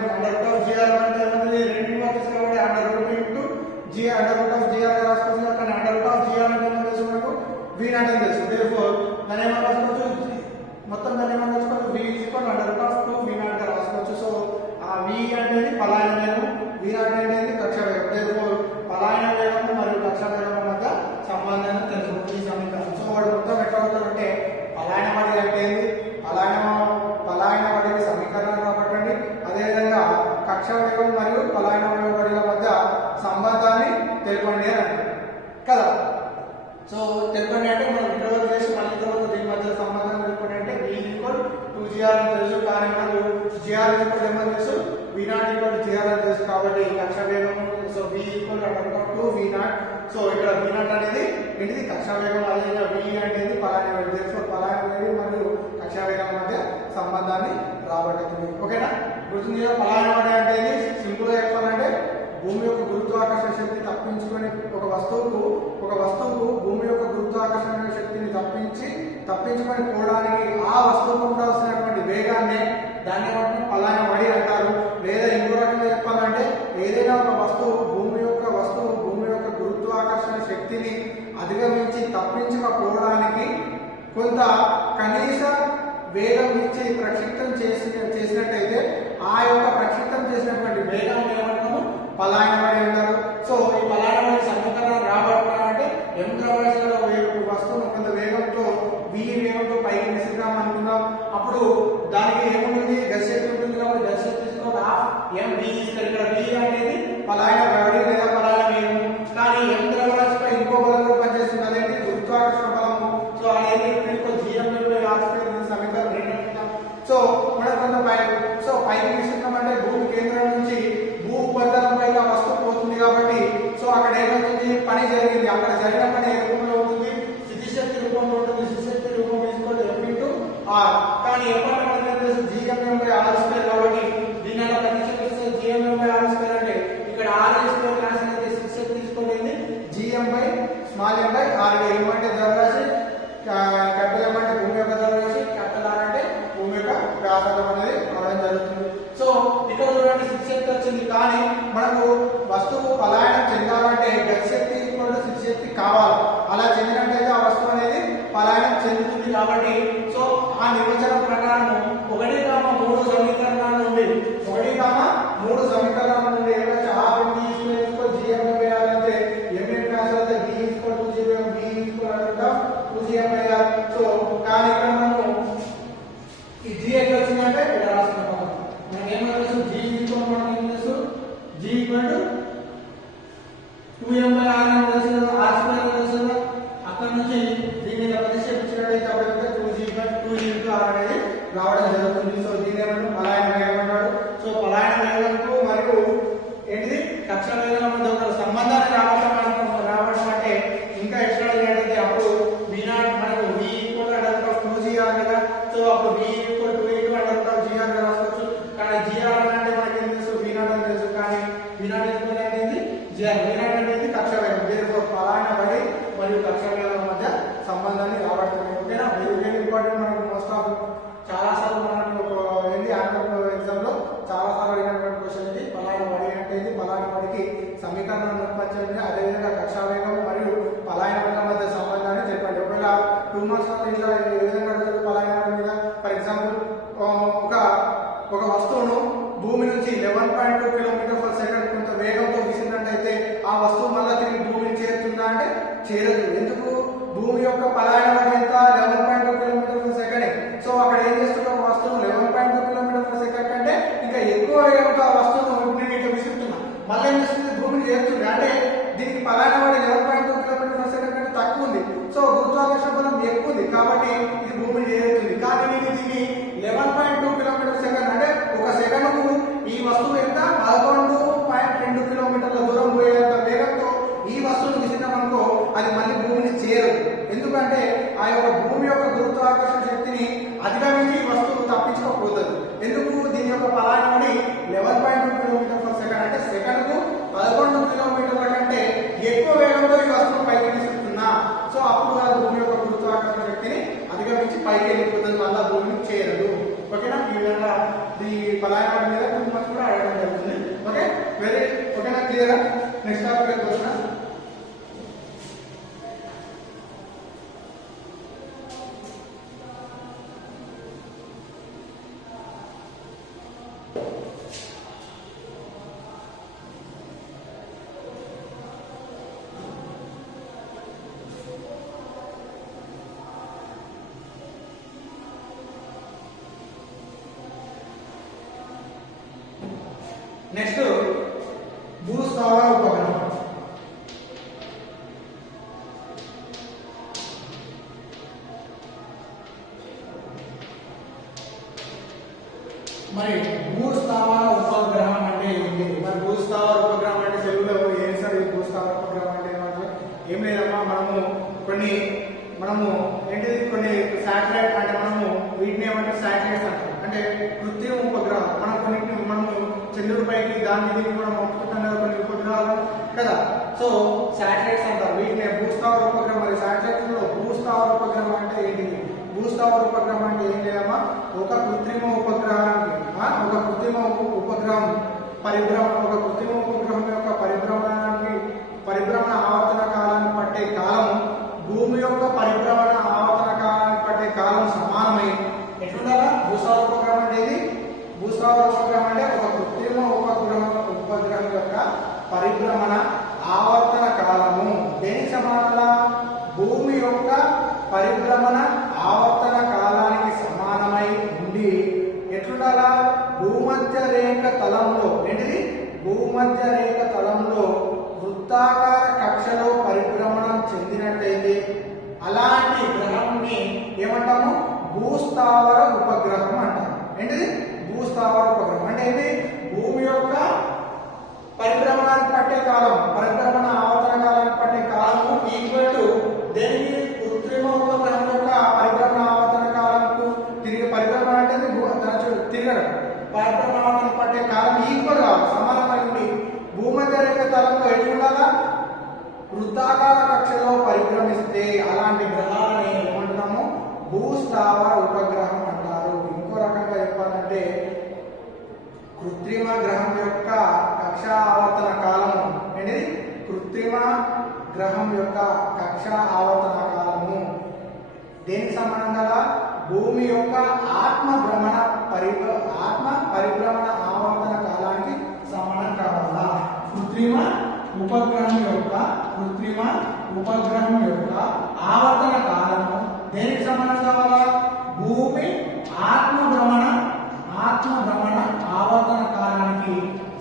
√gr అంటే ఏమంటుంది, రెండింటి మధ్య తీసుకురాబడి √2 √gr రాసుకోవచ్చు. కానీ √gr అంటే ఏమో తెలుసు మనకు, v0 అంటే తెలుసు. దాన్ని ఏమో రాసుకోవచ్చు, మొత్తం దాన్ని ఏమో రాసుకోవచ్చు, v = √2 v0 రాసుకోవచ్చు. సో ఆ v అంటే సంబంధాన్ని తెలపండి అని అంటారు కదా. సో తెలపండి అంటే మనం ఇంటర్వల్ చేసి మళ్ళీ తర్వాత దీని మధ్య సంబంధం తెలపండి అంటే v ఈక్వల్ 2gr అని తెలుసు, కానీ మనకు gr ఈక్వల్ ఏమని తెలుసు, v0 ఈక్వల్ gr అని తెలుసు. కాబట్టి కక్ష వేగం so v equal 2v0. So ఇక్కడ v0 అనేది ఏంటిది కక్ష వేగం, అదే v అనేది పలాయన వేగం తెలుసు. పలాయన వేగం మరియు కక్ష వేగం మధ్య సంబంధాన్ని రాబడుతుంది. ఓకేనా, గుర్తుంది కదా. పలాయన అంటే సింపుల్ గా చెప్పాలంటే భూమి యొక్క గురుత్వాకర్షణ శక్తిని తప్పించుకొని ఒక వస్తువుకు భూమి యొక్క గురుత్వాకర్షణ శక్తిని తప్పించుకొని పోవడానికి ఆ వస్తువుకు ఉండాల్సినటువంటి వేగాన్ని దాన్ని ఏమంటారు పలాయన వడి అంటారు. లేదా ఇంకో రకంగా చెప్పాలంటే ఏదైనా ఒక వస్తువు భూమి యొక్క గురుత్వాకర్షణ శక్తిని అధిగమించి తప్పించకపోవడానికి కొంత కనీస వేగం ఇచ్చి ప్రక్షిప్తం చేసినట్టయితే ఆ యొక్క ప్రక్షిప్తం చేసినటువంటి వేగాన్ని ఏమంటాము పలాయన వడి అంటారు. సో ఈ పలాయన వడి సమీకరణం రాబట్టాలంటే m ద్రవ్యరాశిలో వస్తువును కొంత వేగంతో v వేగంతో పైకి విసిరిద్దాం అనుకుందాం. అప్పుడు దానికి ఏముంటుంది, గతిశక్తి ఉంటుంది. కాబట్టి గతిశక్తి m v ఇక్కడ v అనేది పలాయన వడి లేదా పలాయన వేగం. కానీ m ద్రవ్యరాశిపై ఇంకో బలంలో పనిచేస్తుంది, అదేంటి గురుత్వాకర్షణ బలము. సో అదేంటి సమీకరణం రెండుకుందాం. సో మనం కొంత పైకి విసిరినామంటే భూమి కేంద్రం నుంచి భూ ఉపరితలంపై ఆ వస్తువు పోతుంది. కాబట్టి సో అక్కడ ఏమవుతుంది, పని జరిగింది. అక్కడ జరిగిన పని ఏ రూపంలో ఉంటుంది, స్థితిశక్తి రూపంలో ఉంటుంది. స్థితిశక్తి రూపం f/r. కానీ ఎప్పుడైనా మనకి తెలుసు gm/r². కాబట్టి దీని అలా ప్రతిక్షేపిస్తే gm/r² అంటే ఇక్కడ r² రాసినది స్థితిశక్తి తీసుకోలేదు, gm/r. ఏమంటే ద్రవ్యరాశి, క్యాపిటల్ M అంటే భూమి యొక్క ద్రవ్యరాశి, క్యాపిటల్ R అంటే భూమి యొక్క వ్యాసార్థం అనేది అవడం జరుగుతుంది. సో ఇక్కడ చూడండి స్థితిశక్తి వచ్చింది, కానీ మనకు వస్తువు పలాయనం చెందాలంటే గతిశక్తి స్థితిశక్తి కావాలి. అలా చెందినట్టయితే ఆ వస్తువు అనేది పలాయనం చెందుతుంది. కాబట్టి సో ఆ నిర్వచనం ప్రకారం 1,3 సమీకరణాల నుండి 1,3 సమీకరణాల నుండి ఏమైతే gm/r అంటే m క్యాన్సిల్ అయితే v equal to gm, v equal to 2gm/r. So కానీ ఇక్కడ మనము ఈ g ఎక్కడ వచ్చిందంటే ఇక్కడ రాస్తున్నాం. మనకి ఏమంటే g ఈక్వల్ మనం ఏం చేస్తాం, g ఈక్వల్ టు 2m/r అని తెలుసు, r² తెలుసు. అక్కడ నుంచి దీన్ని ప్రతిక్షేపించినట్లయితే అప్పుడు 2g/2 అనేది రావడం జరుగుతుంది. సో దీన్ని ఏమంటారు పలాయన వేగం అంటారు. సో పలాయన వేగంకు మరియు ఏంటిది కక్ష వేగం మధ్య ఒక సంబంధాన్ని రావడం అంటే ఇంకా ఎక్స్ట్రా ఏంటంటే అప్పుడు v0 మనకు v ఈక్వల్ టు 2gr కదా. సో అప్పుడు v ఈక్వల్ టు 2gr రాసుకోవచ్చు. కానీ gr అంటే మనకి ఏం తెలుసు, v0 అని తెలుసు. కానీ v0 ఈక్వల్ అనేది gr, v0 అనేది కక్ష వేగం. దీనితో పలాయన వడి మరియు కక్ష వేగం మధ్య సంబంధాన్ని రాబడుతుంది. ఓకేనా, వెరీ ఇంపార్టెంట్. మనకు మోస్ట్ ఆఫ్ చాలా సార్లు మనకు ఏంటి ఆన్సర్ ఎగ్జామ్ లో చాలా సార్లు అడిగినటువంటి క్వశ్చన్ ఇది. పలాయన వడి అంటే ఇది, పలాయన వడికి సమీకరణం ఉత్పత్తి, అదేవిధంగా కక్షా వేగం మరియు పలాయన వేగం మధ్య సంబంధాన్ని చెప్పండి. ఒకవేళ 2 మార్క్స్ ఇట్లా ఏ విధంగా అడుగుతారు పలాయన వడి మీద. ఫర్ ఎగ్జాంపుల్ ఒక వస్తువును భూమి నుంచి 11.2 km/s కొంత వేగంతో విసిరినట్టయితే ఆ వస్తువు మళ్ళీ తిరిగి భూమిని చేరుతుందా అంటే చేరదు. ఎందుకు, భూమి యొక్క పలాయన వడి ఎంత 11.2 km/s. సో అక్కడ ఏం చేస్తున్న వస్తువు 11.2 km/s కంటే ఇంకా ఎక్కువ వేగంతో ఆ వస్తువును నేను ఇట్లా విసురుతున్నా, మళ్ళీ ఏం చేస్తుంది, భూమిని చేరుతుంది. అంటే దీనికి పలాయన వడి 11.2 km/s కంటే తక్కువ ఉంది. సో గురుత్వాకర్షణ బలం ఎక్కువ ఉంది, కాబట్టి ఇది భూమిని చేరుతుంది. కానీ నేను దీన్ని 11.2 km/s అంటే ఒక సెకండ్కు ఈ వస్తువు ఎంత 11.2 కిలోమీటర్ల దూరం పోయేంత వేగంతో ఈ వస్తువును విసిరినామనుకో అది మళ్ళీ భూమిని చేరదు. ఎందుకంటే ఆ యొక్క భూమి యొక్క గురుత్వాకర్షణ శక్తిని అధిగమించి వస్తువు తప్పించుకోపోతుంది. ఎందుకు, దీని యొక్క పలాయన వడి 11.2 km/s అంటే సెకండ్కు 11 కిలోమీటర్ల కంటే ఎక్కువ వేగంతో ఈ వస్తువును పైకి విసురుతున్నా. సో అప్పుడు ఆ భూమి యొక్క గురుత్వాకర్షణ శక్తిని అధిగమించి పైకి వెళ్ళిపోతుంది, మళ్ళీ భూమిని చేరదు. ఓకేనా, ఈ విధంగా ఈ పలాయన వడి మీద కొంచెం కూడా అడగడం జరుగుతుంది. ఓకే, ఓకేనా, clear. Next topic question. Next భూస్థావర ఉపగ్రహం. మరి భూస్థావర ఉపగ్రహం అంటే ఏంటి? మరి భూస్థావర ఉపగ్రహం అంటే తెలుగులో ఏం సార్? ఈ భూస్థావర ఉపగ్రహం అంటే ఏమంటారు? ఏం లేదమ్మా, మనము ఏంటిది కొన్ని శాటిలైట్ అంటే మనము వీటిని ఏమంటారు? శాటిలైట్స్ అంటారు. అంటే కృత్రిమ ఉపగ్రహాలు. మనము చంద్రుడిపైకి దాని మీదకి మనం పంపుతున్నాం కదా కొన్ని ఉపగ్రహాలు కదా. సో శాటిలైట్స్ అంటారు వీటిని భూస్థావర ఉపగ్రహం. మరి శాటిలైట్స్ లో భూస్థావర ఉపగ్రహం అంటే ఏంటిది? భూస్థావర ఉపగ్రహం అంటే ఏం లేదమ్మా, ఒక కృత్రిమ ఉపగ్రహం యొక్క పరిభ్రమణ ఆవర్తన కాలాన్ని పట్టే కాలం భూమి యొక్క పరిభ్రమణ ఆవర్తన కాలాన్ని పట్టే కాలం సమానమై ఎట్లుండాలా? భూస్థావర ఉపగ్రహం అంటే ఇది. భూస్థావర ఉపగ్రహం అంటే ఒక కృత్రిమ ఉపగ్రహం యొక్క పరిభ్రమణ ఆవర్తన కాలము దేనికి సమానంగా? భూమి యొక్క పరిభ్రమణ ఆవర్తన కాలానికి సమానమై ఉండి ఎట్లుండాలా? భూమధ్య రేఖ తలంలో ఏంటిది? భూమధ్య రేఖ తలంలో వృత్తాకార కక్షలో పరిభ్రమణం చెందినట్టయితే అలాంటి గ్రహాన్ని ఏమంటాము? భూస్థావర ఉపగ్రహం అంటారు. ఏంటిది? భూస్థావర ఉపగ్రహం అంటే ఏంటి? భూమి యొక్క పరిభ్రమణానికి పట్టే కాలం, పరిభ్రమణ ఆవర్తన కాలానికి పట్టే కాలము ఈక్వల్ టు దేనికి? కృత్రిమ ఉపగ్రహం యొక్క పరిభ్రమణ ఆవర్తన కాలంకు తిరిగి పరిభ్రమణ అంటే తిరగడం, పరిభ్రమణ ఆవర్తన పట్టే కాలం ఈక్వల్ గా సమానమై ఉండి భూమధ్య రేఖ తలంలో ఎట్లా ఉండాలా? వృత్తాకార కక్షలో పరిభ్రమిస్తే అలాంటి గ్రహాలని ఏమంటున్నాము? భూస్థావర ఉపగ్రహం అంటారు. ఇంకో రకంగా చెప్పాలంటే కృత్రిమ గ్రహం యొక్క కక్షా ఆవర్తన కాలము ఏంటిది? కృత్రిమ గ్రహం యొక్క కక్షా ఆవర్తన కాలము దేనికి సమానంగా? భూమి యొక్క ఆత్మ పరిభ్రమణ ఆవర్తన కాలానికి సమానం కావాలా? కృత్రిమ ఉపగ్రహం యొక్క ఆవర్తన కాలము దేనికి సమానం కావాలా? భూమి ఆత్మభ్రమణ ఆవర్తన కాలానికి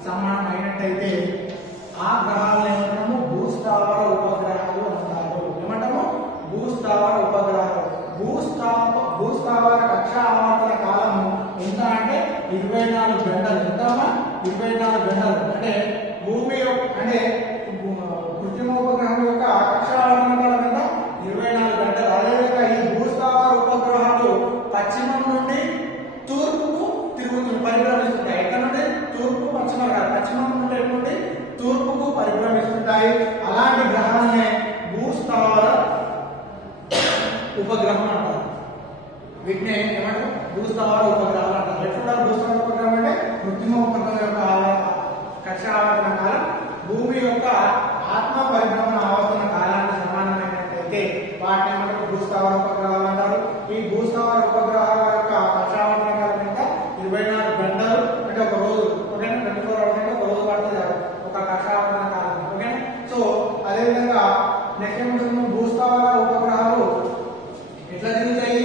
సమానమైనట్టయితే ఆ గ్రహాలను ఏమంటాము? భూస్థావర ఉపగ్రహాలు అంటారు. ఏమంటాము? భూస్థావర ఉపగ్రహాలు. భూస్థావర కక్ష ఆవర్తన కాలము ఎంత అంటే 24 గంటలు. ఎంతమ్మా? 24 గంటలు. అంటే భూమి అంటే కృత్రిమ ఉపగ్రహం యొక్క కక్ష ఆవర్తన కాలం ఎంత? 24 గంటలు. అదేవిధంగా ఈ భూస్థావర ఉపగ్రహాలు పశ్చిమం నుండి తూర్పుకు పరిభ్రమిస్తుంటాయి. ఎక్కడ నుండి? తూర్పు పశ్చిమ కాదు, పశ్చిమం నుండి ఎటువంటి? తూర్పుకు పరిభ్రమిస్తుంటాయి. అలాంటి గ్రహాలనే భూస్థావర ఉపగ్రహం అంటారు. వీటిని ఏమంటారు? భూస్థావర ఉపగ్రహాలు అంటారు. ఎట్లా భూస్థావర ఉపగ్రహం అంటే కృత్రిమ ఉపగ్రహం యొక్క కక్ష ఆవర్తన కాలం భూమి యొక్క ఆత్మ పరిభ్రమణ ఆవర్తన కాలానికి సమానమైనట్టయితే వాటిని ఏమంటారు? భూస్థావర ఉపగ్రహాలు అంటారు. ఈ భూస్థావర ఉపగ్రహాల యొక్క కక్ష ఆవర్తన కాలం ఎంత? 24 గంటలు. అంటే ఒక రోజు. ఓకేనా? 24 అవర్స్ అంటే ఒక రోజు పడుతుంది ఒక కక్ష ఆవర్తన కాలం. ఓకేనా? సో అదేవిధంగా నెక్స్ట్ ఏమంటున్నాము? భూస్థావర ఉపగ్రహాలు ఎట్లా తిరుగుతాయి?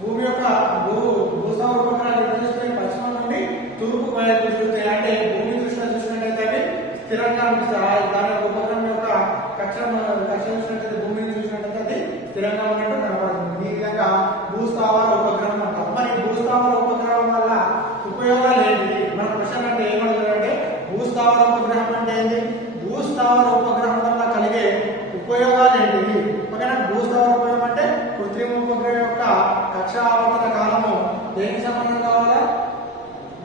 భూమి యొక్క భూస్థావర ఉపగ్రహాలు ఎట్లా తిరుగుతాయి? పశ్చిమం నుండి తూర్పు వైపు తిరుగుతాయి. అంటే భూమి దృష్టిలో చూసినట్టయితే అవి స్థిరంగా అనిపిస్తాయి. దాని ఉపగ్రహం యొక్క కక్ష చూసినట్టయితే భూమి చూసినట్టయితే అది స్థిరంగా ఉన్నట్టు కనబడుతుంది. ఈ విధంగా భూస్థావర ఉపగ్రహం అంటారు. మరి భూస్థావర ఉపగ్రహం వల్ల ఉపయోగాలు ఏంటి? మన క్వశ్చన్ అంటే ఏమంటారంటే భూస్థావర ఉపగ్రహం అంటే ఏంటి? భూస్థావర ఉపగ్రహం వల్ల కలిగే ఉపయోగాలు ఏంటివి? ఓకేనా? భూస్థావర ఉపయోగం అంటే కృత్రిమ ఉపగ్రహం యొక్క కక్ష ఆవర్తన కాలము దేనికి సమానం కావాలా?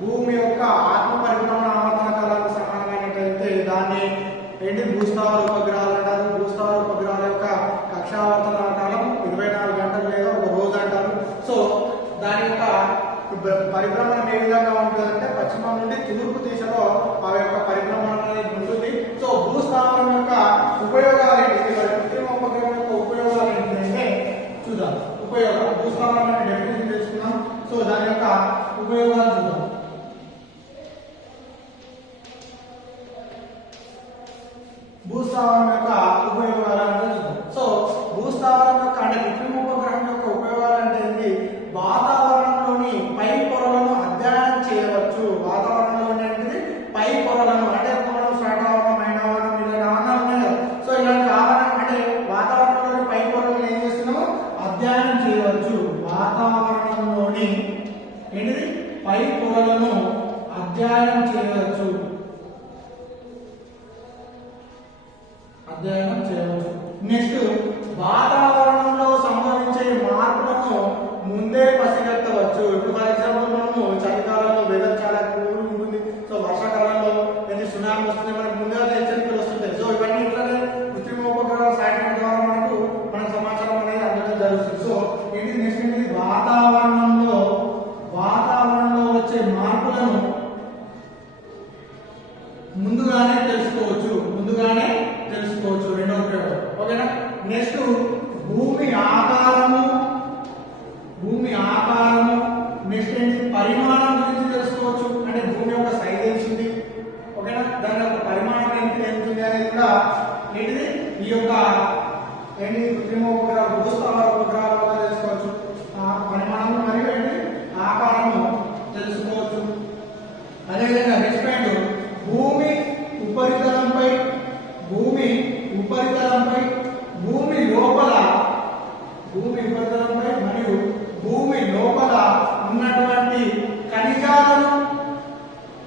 భూమి యొక్క ఆత్మ పరిభ్రమణ ఆవర్తన కాలానికి సమానమైనట్లయితే దాన్ని ఏంటి? భూస్థావర ఉపగ్రహాలు అంటారు. భూస్థావర ఉపగ్రహాల యొక్క కక్ష ఆవర్తన కాలం 24 గంటలు లేదా ఒక రోజు అంటారు. సో దాని యొక్క పరిభ్రమణం ఏ విధంగా ఉంటుందంటే పశ్చిమం నుండి తూర్పు దిశలో ఆ యొక్క పరిభ్రమణం అనేది ఉంటుంది. సో భూస్థావరం యొక్క ఉపయోగాలు ఏంటి? కృత్రిమ ఉపగ్రహం యొక్క ఉపయోగాలు ఏంటంటే చూద్దాం. ఉపయోగాలు భూస్థావరం అనే డెఫినేషన్ తెలుసుకున్నాం. సో దాని యొక్క ఉపయోగాలు చూద్దాం. భూస్థావరం యొక్క ఉపయోగాలు అంటే చూద్దాం. సో భూస్థావరం యొక్క అంటే కృత్రిమ ఉపగ్రహం యొక్క ఉపయోగాలు అంటే ఏంటి? వాతావరణంలోని పై పొరలను అధ్యయనం చేయవచ్చు. వాతావరణంలోని ఏంటిది? పై పొరలను అంటే మనం శ్వేతవాహనం, మైనవాహనం ఇలాంటి ఆవరణాలు ఉన్నాయి కదా. సో ఇలాంటి ఆవరణ అంటే వాతావరణంలోని పై పొరలను ఏం చేస్తున్నాము? అధ్యయనం చేయవచ్చు. వాతావరణంలోని ఏంటిది? పై పొర అధ్యయనం చేయవచ్చు. నెక్స్ట్, వాతావరణంలో సంభవించే మార్పులను ముందే పసిగట్టవచ్చు. ఇప్పుడు ఫర్ ఎగ్జాంపుల్ మనము చలికాలంలో వెదర్ చాలా కూల్ ఉంటుంది, సో వర్షాకాలంలో ఏది సునామీ వస్తుంది, మనకు ముందుగా హెచ్చరికలు వస్తుంటాయి. సో ఇవన్నీ ఇట్లానే కృత్రిమ ఉపగ్రహ శాటిలైట్ ద్వారా మనకు సమాచారం అనేది అందడం జరుగుతుంది. సో ఇది నెక్స్ట్ ఏంటి, వాతావరణంలో వచ్చే మార్పులను ముందుగానే తెలుసుకోవచ్చు. రెండో ప్రయోగం. ఓకేనా. నెక్స్ట్, భూమి ఆకారము నెక్స్ట్ ఏంటి, పరిమాణం గురించి తెలుసుకోవచ్చు. అంటే భూమి యొక్క సైజ్ ఏంటి, ఓకేనా, దాని యొక్క పరిమాణం ఎంత అనేది కూడా ఏంటిది ఈ యొక్క ఏంటి కృత్రిమ ఉపగ్రహ భూస్థావర ఉపగ్రహాల వల్ల తెలుసుకోవచ్చు. పరిమాణము మరియు ఏంటి ఆకారము తెలుసుకోవచ్చు. అదేవిధంగా నెక్స్ట్ పాయింట్, భూమి ఉపరితలంపై భూమి లోపల ఉన్నటువంటి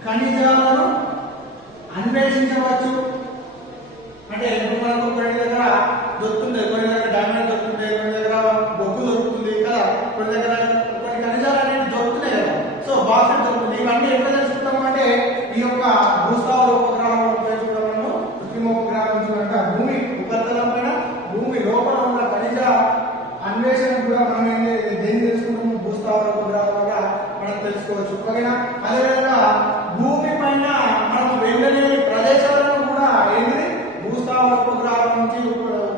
ఖనిజాలను అన్వేషించవచ్చు. అంటే ఇప్పుడు మనకు కొన్ని దగ్గర దొరుకుతుంది, కొన్ని దగ్గర డైమండ్ దొరుకుతుంది, కొన్ని దగ్గర బొగ్గు దొరుకుతుంది కదా, కొన్ని దగ్గర కొన్ని ఖనిజాలు అనేవి దొరుకుతున్నాయి కదా. సో బాక్సైట్ దొరుకుతుంది. ఇవన్నీ ఎట్లా తెలుసుకుంటాం అంటే ఈ యొక్క భూస్థావర ఉపగ్రహాలను ఉపయోగించడం కృత్రిమ ఉపగ్రహాల నుంచి అంటే భూమి ఉపరితలం పైన భూమి లోపల ఉన్న ఖనిజ అన్వేషణ కూడా మనం దేన్ని తెలుసుకుంటాము, భూస్థావర ఉపగ్రహాల వల్ల మనం తెలుసుకోవచ్చు. ఓకేనా. అదేవిధంగా భూమి పైన మనం వెళ్ళలేని ప్రదేశాలను కూడా ఏంటిది భూస్థావర ఉపగ్రహాల నుంచి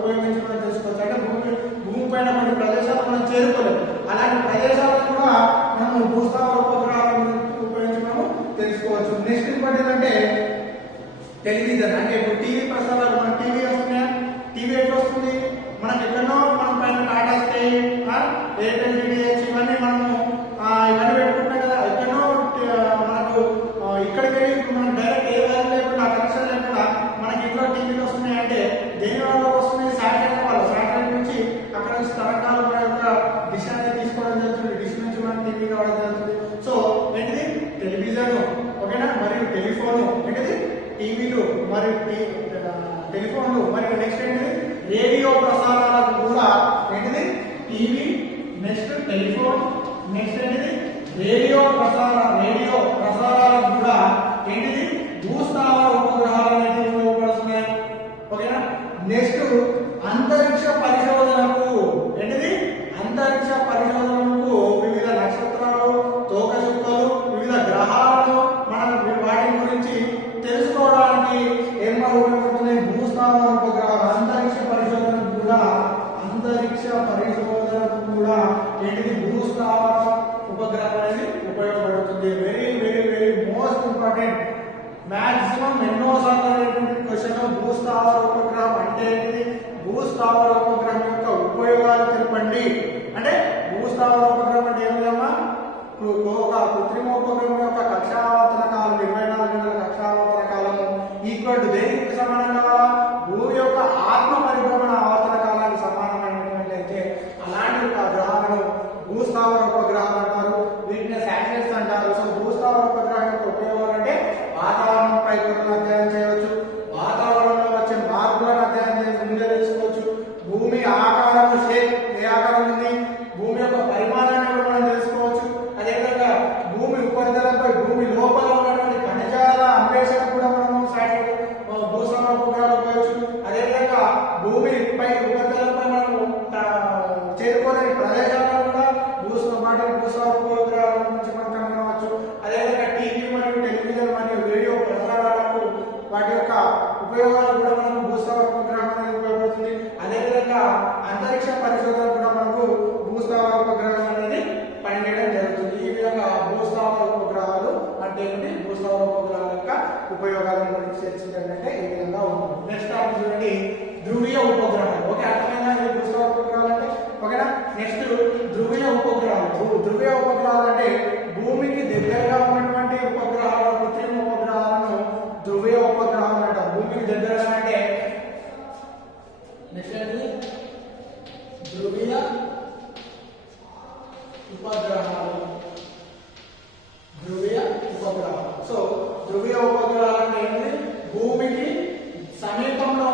ఉపయోగించడం తెలుసుకోవచ్చు. అంటే భూమి పైన కొన్ని ప్రదేశాలు మనం చేరుకోలేము, అలాంటి ప్రదేశాలను కూడా మనం భూస్థావర ఉపగ్రహాల గురించి ఉపయోగించడం తెలుసుకోవచ్చు. నెక్స్ట్ ఇంకోటి ఏంటంటే టెలివిజన్. అంటే ఇప్పుడు టీవీ ప్రసారాలు, మన టీవీ వస్తున్నాయా, టీవీ ఎట్లా వస్తుంది, మనకి ఎక్కడో మన పైన టాటా స్కై, ఎయిర్టెల్, డిటిహెచ్ ఇవన్నీ మనము ఇవన్నీ పెట్టుకుంటాం కదా. ఎక్కడో మనకు ఇక్కడికి వెళ్ళి మనం డైరెక్ట్ ఏ వాల్యూ లేకుండా కనెక్షన్ లేకుండా మనకి ఇంట్లో టీవీలు వస్తున్నాయి అంటే దేని వల్ల వస్తున్నాయి, శాటిలైట్ వల్ల. శాటిలైట్ నుంచి అక్కడ నుంచి తరంగాలు మన యొక్క దిశ అనేది తీసుకోవడం జరుగుతుంది, డిష్ నుంచి మనం టీవీ రావడం జరుగుతుంది. సో ఏంటిది టెలివిజన్, ఓకేనా, మరియు టెలిఫోను, ఏంటిది టీవీలు మరియు టెలిఫోన్లు, మరియు నెక్స్ట్ ఏంటిది రేడియో ప్రసారాలకు కూడా ఏంటిది టీవీ, నెక్స్ట్ టెలిఫోన్, నెక్స్ట్ ఏంటిది రేడియో ప్రసారాలకు కూడా ఏంటిది భూస్థావర ఉపగ్రహాలు అనేది ఉపయోగపడుతున్నాయి. ఓకేనా. నెక్స్ట్ అంతరిక్ష పరిశోధనకు వివిధ నక్షత్రాలు, తోకచుక్కలు, వివిధ గ్రహాలను మనం వాటి గురించి తెలుసుకోవడానికి ఏం ఉపయోగపడుతుంది, భూస్థావర ఉపగ్రహాలు. అంతరిక్ష పరిశోధనకు కూడా ఏంటిది భూస్థావర ఉపగ్రహం అనేది ఉపయోగపడుతుంది. Very very very most important, maximum ఎన్నోసార్లు క్వశ్చన్, భూస్థావర ఉపగ్రహం అంటే ఏంటిది, భూస్థావర ఉపగ్రహం యొక్క ఉపయోగాలు తెలపండి. అంటే భూస్థావర ఉపగ్రహం అంటే ఏమిటమ్మా, ఒక కృత్రిమ ఉపగ్రహం యొక్క కక్షావర్తన కాలం 24 గంటల కక్షావర్తన కాలము ఈక్వల్ టు దేనికి సమానం కావాలా, భూమి యొక్క ఆత్మ పరిభ్రమణ ఆవర్తన కాలానికి సమానమైనట్లయితే అలాంటి గ్రహాలను భూస్థావర ఉపగ్రహాలు అంటారు. వీటిని శాటిలైట్స్ అంటారు. సో భూస్థావర ఉపగ్రహం యొక్క ఉపయోగాలు అంటే వాతావరణంపై అధ్యయనం చేయవచ్చు, వాతావరణంలో వచ్చే మార్పులను అధ్యయనం చేసి ముందే తెలుసుకోవచ్చు, భూమి ఆకారం షేప్ ఏ ఆకారం ఉంది, భూమి యొక్క పరిమాణాన్ని కూడా మనం తెలుసుకోవచ్చు. అదేవిధంగా భూమి ఉపరితలంపై భూమి లోపల ఉన్నటువంటి ఖనిజాల అన్వేషణ కూడా మనం భూస్థావర ఉపగ్రహాలు ఉపయోగించు. అదేవిధంగా భూమిపై ఉపరితలంపై మనం చేరుకోలేని ప్రదేశాలను కూడా భూస్థావర ఉపగ్రహాల నుంచి మనం కనుగొనవచ్చు. అదేవిధంగా టీవీ మరియు టెలివిజన్ మరియు రేడియో ప్రసారాలకు వాటి యొక్క ఉపయోగాలు కూడా మనకు భూస్థావర ఉపగ్రహం అనేది ఉపయోగపడుతుంది. అదేవిధంగా అంతరిక్ష పరిశోధన కూడా మనకు భూస్థావర ఉపగ్రహం అనేది పనిచేయడం జరుగుతుంది. ఈ విధంగా భూస్థావర ఉపగ్రహాలు అంటే ఏంటి, భూస్థావర ఉపగ్రహాల యొక్క ఉపయోగాల గురించి చర్చించాలంటే ఈ విధంగా ఉంటుంది. నెక్స్ట్ టాపిక్ చూడండి, ధ్రువీయ ఉపగ్రహాలు. ఓకే, అర్థమైందా భూస్థావర ఉపగ్రహాలు అంటే? ఓకేనా. నెక్స్ట్ ధ్రువీయ ఉపగ్రహాలు. ధ్రువీయ ఉపగ్రహాలు అంటే భూమికి దగ్గరగా ఉన్నటువంటి ఉపగ్రహాలు, కృత్రిమ ఉపగ్రహాలను ధ్రువీయ ఉపగ్రహాలు అంటారు. భూమికి దగ్గరగా అంటే నెక్స్ట్ ఏంటి, ధ్రువీయ ఉపగ్రహాలు. సో ధ్రువీయ ఉపగ్రహాలు అంటే ఏంటి, భూమికి సమీపంలో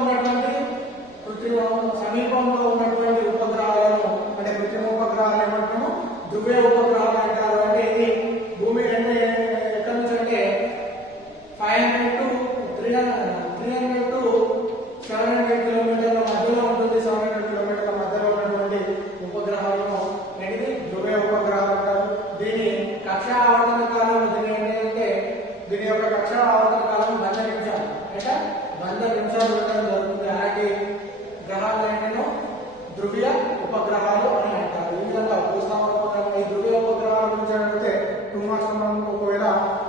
100 నిమిషాలు ఉండడం జరుగుతుంది. అలాంటి గ్రహాలు ఏంటో ధ్రువీయ ఉపగ్రహాలు అని అంటారు. ఈ విధంగా భూస్థావర ఈ ధ్రువీయ ఉపగ్రహాల గురించి అడిగితే 2 మార్క్స్ ఒకవేళ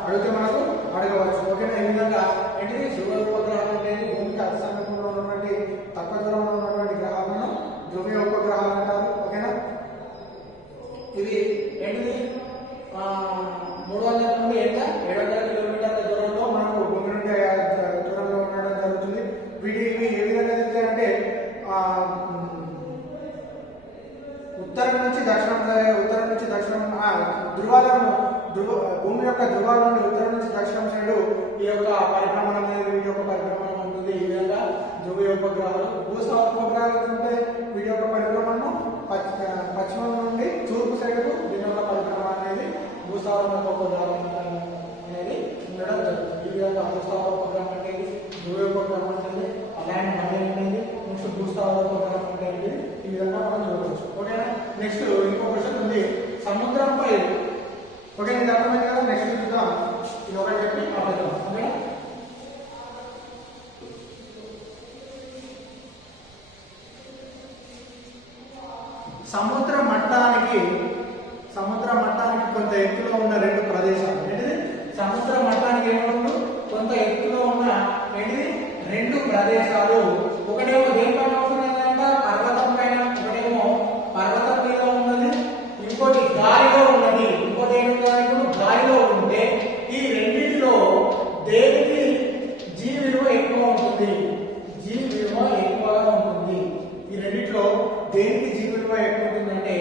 అడిగితే మనకు అడగవచ్చు. ఓకేనా? ఈ విధంగా ఏంటిది ధ్రువీయ ఉపగ్రహాలు అంటే భూమికి అతి సమీపంలో ఉన్నటువంటి తక్కువ దూరంలో ఉన్నటువంటి గ్రహాలను ధ్రువీయ ఉపగ్రహాలు అంటారు. ఓకేనా? ఇవి ఏంటిది 300 నుండి 700 కిలోమీటర్ల దూరంలో మనకు భూమి నుండి దూరంలో ఉండడం జరుగుతుంది. ఇవి ఏ విధంగా తిరుగుతాయంటే ఉత్తరం నుంచి దక్షిణం భూమి యొక్క ధ్రువాల నుండి ఉత్తరం నుంచి దక్షిణం సైడు ఈ యొక్క పరిభ్రమణం అనేది వీటి యొక్క పరిభ్రమణం ఉంటుంది. ఈ విధంగా ధ్రువీయ ఉపగ్రహాలు. భూస్థావర ఉపగ్రహాలు అంటే వీటి యొక్క పరిభ్రమణం పశ్చిమం నుండి తూర్పు సైడ్కు దీని యొక్క పరిభ్రమణం అనేది భూస్థావర ఉపగ్రహం అనేది ఉండడం జరుగుతుంది. ఈ విధంగా భూస్థావర ఉపగ్రహం అనేది ధ్రువీయ ఉపగ్రహం అనేది ల్యాండ్ మనీ అనేది నెక్స్ట్ భూస్థావర ఉపగ్రహం అనేది ఈ విధంగా మనం చూడవచ్చు. ఓకేనా? నెక్స్ట్ ఇంకో క్వశ్చన్ ఉంది సముద్రంపై. ఓకే, ఇది అర్థమైంది కదా? నెక్స్ట్ చూద్దాం. ఇది ఒకటి చెప్పి అర్థం. ఓకే, సముద్ర మట్టానికి కొంత ఎత్తులో ఉన్న రెండు ప్రదేశాలు. ఏంటిది? సముద్ర మట్టానికి ఏమన్నా కొంత ఎత్తులో ఉన్న ఏంటిది రెండు ప్రదేశాలు. ఒకటేమో దేనిపైన ఉంటున్నదంట పర్వతం పైన, ఒకటేమో పర్వతం మీద ఉన్నది, ఇంకోటి గాలిలో ఉన్నది. ఇంకోటి ఏమిటో గాలిలో ఉంటే ఈ రెండింటిలో దేనికి జీ విలువ ఎక్కువ ఉంటుంది? జీ విలువ ఎక్కువగా ఉంటుంది. ఈ రెండింటిలో దేనికి జీ విలువ ఎక్కువ ఉంటుందంటే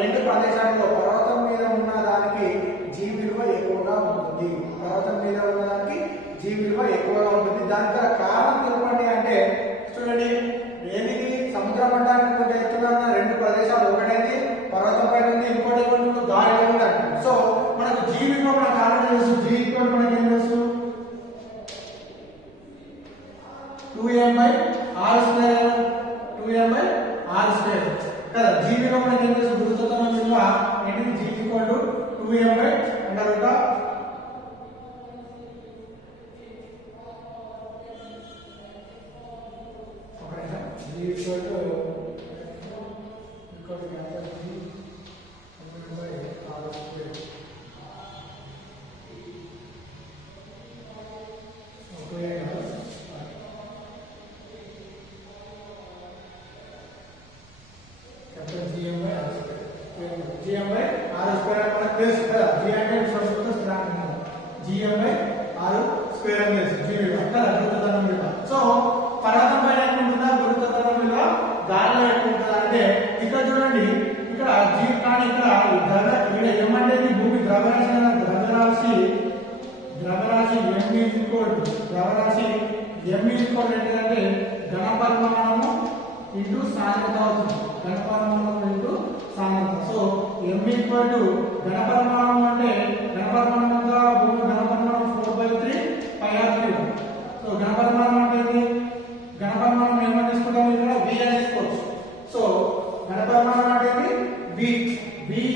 రెండు ప్రదేశాల్లో పర్వతం మీద ఉన్న దానికి జీ విలువ ఎక్కువగా ఉంటుంది. పర్వతం మీద ఉన్న దానికి జీ విలువ ఎక్కువగా ఉంటుంది. దానికి కారణం తెలపండి అంటే చూడండి, ఏదికి సముద్ర మట్టానికి కొంత ఎత్తుగా ఉన్న రెండు ప్రదేశాలు, ఒకటైతే పర్వతం పైన ఉంది, ఇంకోటి గాలిలో ఉందంట. సో మనకు జీ విలువ మనకు కారణం తెలుసు. జీ ఈక్వల్ మనకి ఏం తెలుసు? 2m/r². 2m/r² కదా. జీ విలువ మనకి ఏం తెలుసు? గురుత్వాకర్షణ విలువ ఏంటి? G equal to 2m/√. So పర్వతం పైన ఎక్కుంటుందా గురుత్వాకర్షణ విలువ గాలిలో ఎక్కుంటుందా అంటే ఇక్కడ చూడండి, ఇక్కడ జీ కానీ ఇక్కడ ఎం అనేది భూమి ద్రవ్యరాశి ఎం ఈక్వల్ ఏంటంటే ఘనపరిమాణము ఇంటూ సాంద్రత అవుతుంది. ఘనపరిమాణం ఇంటూ సాంద్రత. సో ఎం ఈక్వల్ టు ఘనపరిమాణం అంటే ఘనపరిమాణం అంతా భూమి ఘనపరిమాణం 4/3πr³. సో ఘనపరిమాణం అంటే ఘనపరిమాణం ఏమని తీసుకుంటాం? ఇక్కడ v అని తీసుకోవచ్చు. సో ఘనపరిమాణం అంటే v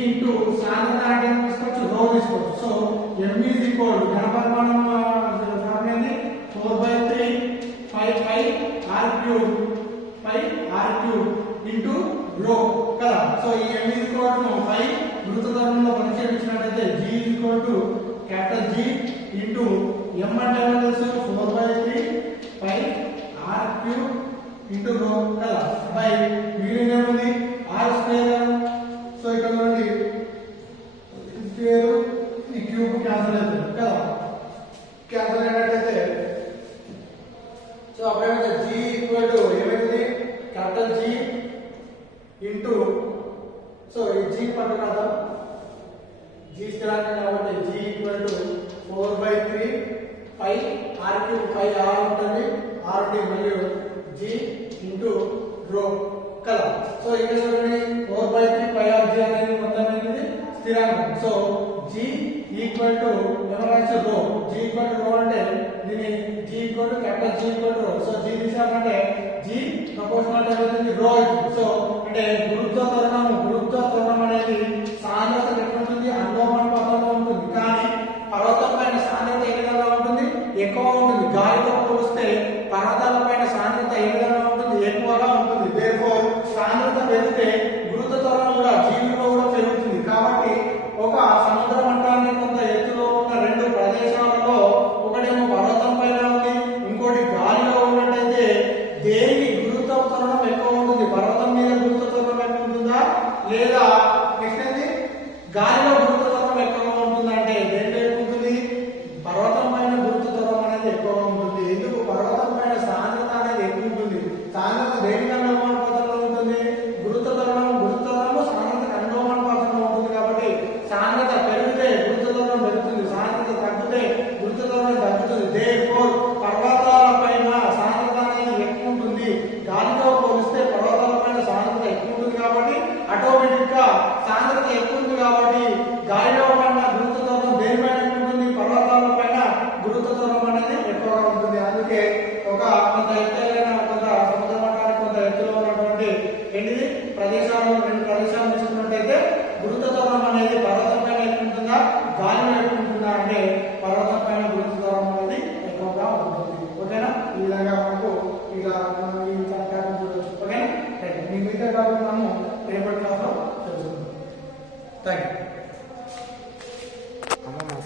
ఇంటూ సాంద్రత అంటే ఏమని తీసుకోవచ్చు? ρ తీసుకోవచ్చు. So m is equal to ఘనపరిమాణం అనేది 4/3πr³ ఇంటూ ρ కదా. సో ఈ m ఈజ్ ఈక్వల్ టు 5 వృత్తధర్మంలో ప్రతిక్షేపించినట్లయితే g is equal to capital G into m అంటే ఏమో తెలుసు? 4/3πr³ ఇంటూ ρ కదా. బై మిగిలిన ఏముంది? r². సో ఇక్కడ నుండి స్క్వేర్ ఈ క్యూబ్ క్యాన్సిల్ అవుతుంది కదా. క్యాన్సిల్ అయినట్లయితే సో అప్పుడు G ఈక్వల్ టు ఏమైంది? క్యాపిటల్ G ఇంటూ సో ఈ G పట్టుకుందాం. G స్థిరాంకం కాబట్టి G ఈక్వల్ టు 4/3πr³ పై r ఉంటుంది, r మరియు G ఇంటూ ρ కదా. సో ఇక్కడ చూడండి 4/3πr² అనేది మొత్తం అనేది స్థిరాంకం. సో G ఈక్వల్ టు ఏమరాయచ్చు? ρ. G ఈక్వల్ టు ρ అంటే దీని G equal to capital G equal to ρ. So G తీసామంటే G ప్రపోర్షనల్ అవుతుంది ρ. సో అంటే గురుత్వాకర్షణ అనేది సాంద్రత ఎక్కువ ఉంటుంది, అనులోమానుపాతంలో ఉంటుంది. కానీ పర్వతం పైన సాంద్రత ఏ విధంగా ఉంటుంది? ఎక్కువ ఉంటుంది. గాలితో ప్రదేశాలను రెండు ప్రదేశాలు తీసుకున్నట్టయితే గురుత్వ త్వరణం అనేది పర్వతం పైన ఎక్కువ ఉంటుందా గాలిలో ఎక్కువ ఉంటుందా అంటే పర్వతం పైన గురుత్వ త్వరణం అనేది ఎక్కువగా ఉంటుంది. ఓకేనా? ఈ విధంగా మనకు ఇలా మనం ఈ ప్యాటర్న్ చూడొచ్చు. ఓకేనా? మీకు మిగతా కాబట్టి మనము రేపటి క్లాస్లో